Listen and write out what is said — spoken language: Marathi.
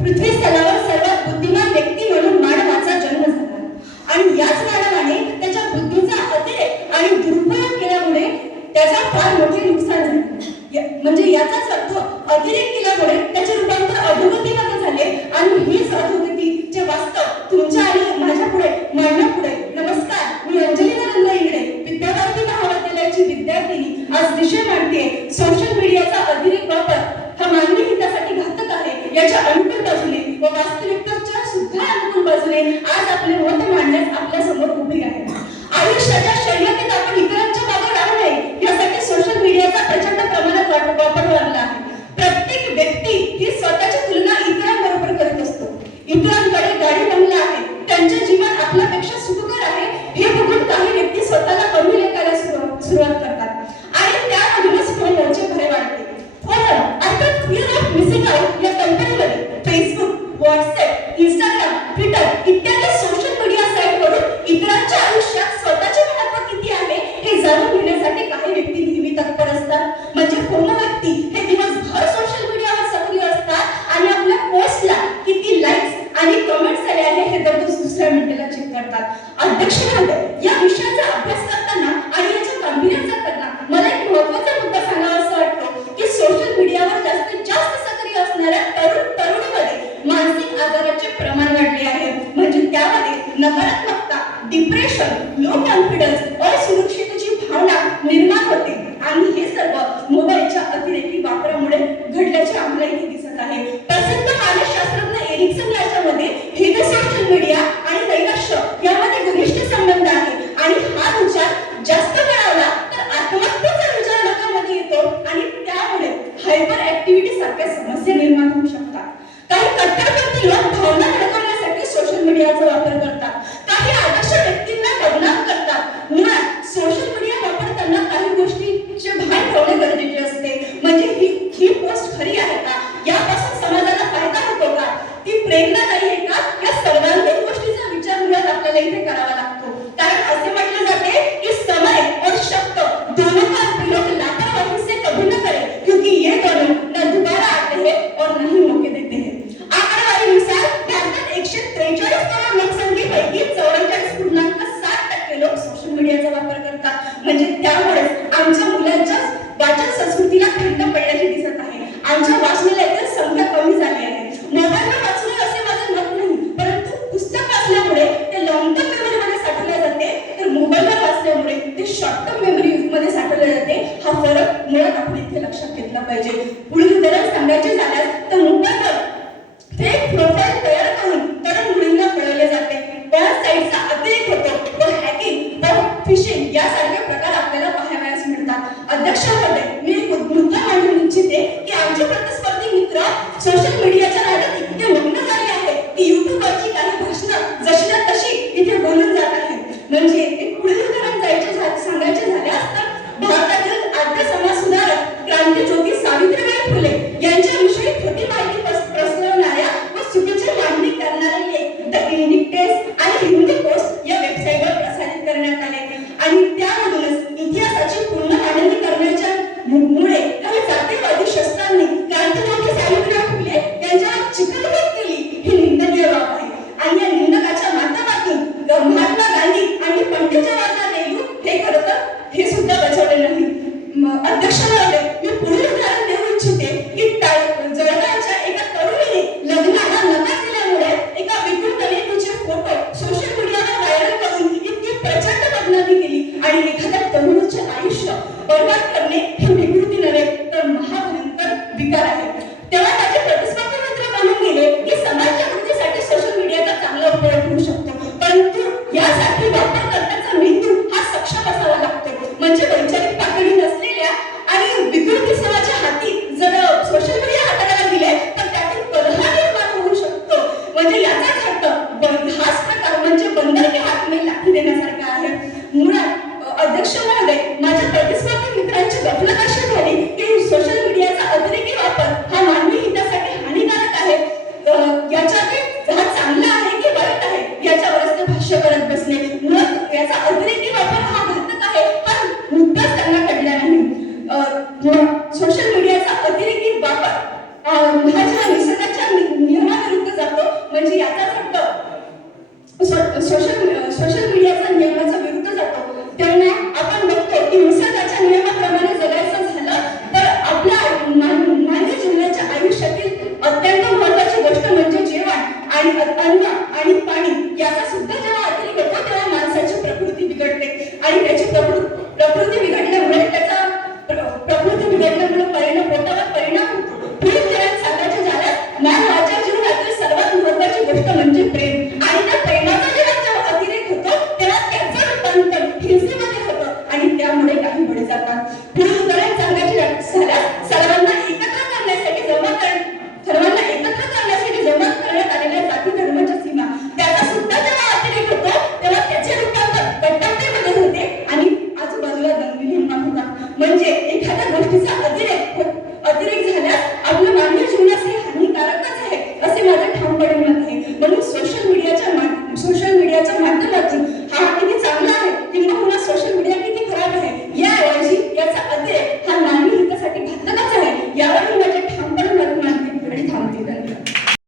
पृथ्वी स्तरावर सर्वात बुद्धिमान व्यक्ती म्हणून मानवाचा जन्म झाला. आणि याच मानवाने त्याच्या बुद्धीचा अतिरेक आणि दुरुपयोग केल्यामुळे त्याचा फार मोठे नुकसान झाले. म्हणजे याचाच अर्थ अतिरेक केल्यामुळे त्याचे रूपांतर अधोगतीमध्ये झाले आणि हीच अधोगतीचे वास्तव तुमच्या आणि माझ्या पुढे मांडण्यापुढे नमस्कार मी अंजली नरेंद्र इंगडे विद्याभारती महाविद्यालयाची विद्यार्थिनी आज विषय मांडते. सोशल मीडियाचा अतिरेक वापर हा मानवी हितासाठी घातक आहे याच्या अनुकूल बाजूने व वास्तविकतेच्या सुद्धा अनुकूल बाजूने आज आपले मत मांडण्यास आपल्यासमोर उभी आहे. आयुष्याच्या अध्यक्ष या विषयाचा अभ्यास करताना आणि याच्या गांभीर्य जपताना मला एक महत्त्वाचा मुद्दा सांगावा असं वाटतं की सोशल मीडियावर जास्तीत जास्त सक्रिय असणाऱ्या तरुण तरुणीमध्ये मानसिक आजाराचे प्रमाण वाढले आहे. म्हणजे त्यामध्ये नकारात्मकता डिप्रेशन लो कॉन्फिडन्स समस्या निर्माण होऊ शकतात. काही कट्टरपंथी लोक भावना दडपण्यासाठी सोशल मीडियाचा वापर करतात. काही आदर्श व्यक्तींना बदनाम करतात. मुळात सोशल मीडिया वापरताना काही गोष्टीचे भान ठेवणे गरजेचे असते. म्हणजे ही ही पोस्ट खरी आहे का? यापासून समाजाला फायदा होतो का? ती प्रेरणादायी आहे का? या सर्वांगीण गोष्टीचा विचार मुळात आपल्याला इथे करावा फरक आपण इथे लक्षात घेतला पाहिजे. पुढील उदाहरण सांगायचे झाल्यास तर मोबाईलवर फेक प्रोफाईल तयार करून तरुण मुलींना कळवले जाते. त्या साईटचा अतिरेक होतो. व हॅकिंग व फिशिंग यासारखे प्रकार आपल्याला पाहावयास मिळतात. अध्यक्ष महोदय मी एक मुद्दा मांडू इच्छिते की आमचे प्रतिस्पर्धी मित्र सोशल मीडियाच्या नादात इतके मग्न झाले आहे की युट्यूबवरची काही भाषणं जशी ना तशी इथे बोलून जात आहेत. म्हणजे अध्यक्ष महोदय मी पुढील उदाहरण देऊ इच्छिते की जळगावच्या एका तरुणीने लग्नाला नकार दिल्यामुळे एका विकृत लेखीचे फोटो सोशल मीडियावर व्हायरल करून इतकी प्रचंड बदनामी केली आणि एखाद्या तरुणाचे आयुष्य बर्बाद करणे हे विकृती नव्हे तर महाभयंकर विकार आहे. तेव्हा माझे प्रतिस्पर्धी मित्र म्हणून गेले की समाज जागृतीसाठी सोशल मीडियाचा चांगला उपयोग होऊ शकतो. परंतु यासाठी वापरकर्त्याचा मेंदू हा सक्षम असावा लागतो. म्हणजे वैचारिक ayat-ayat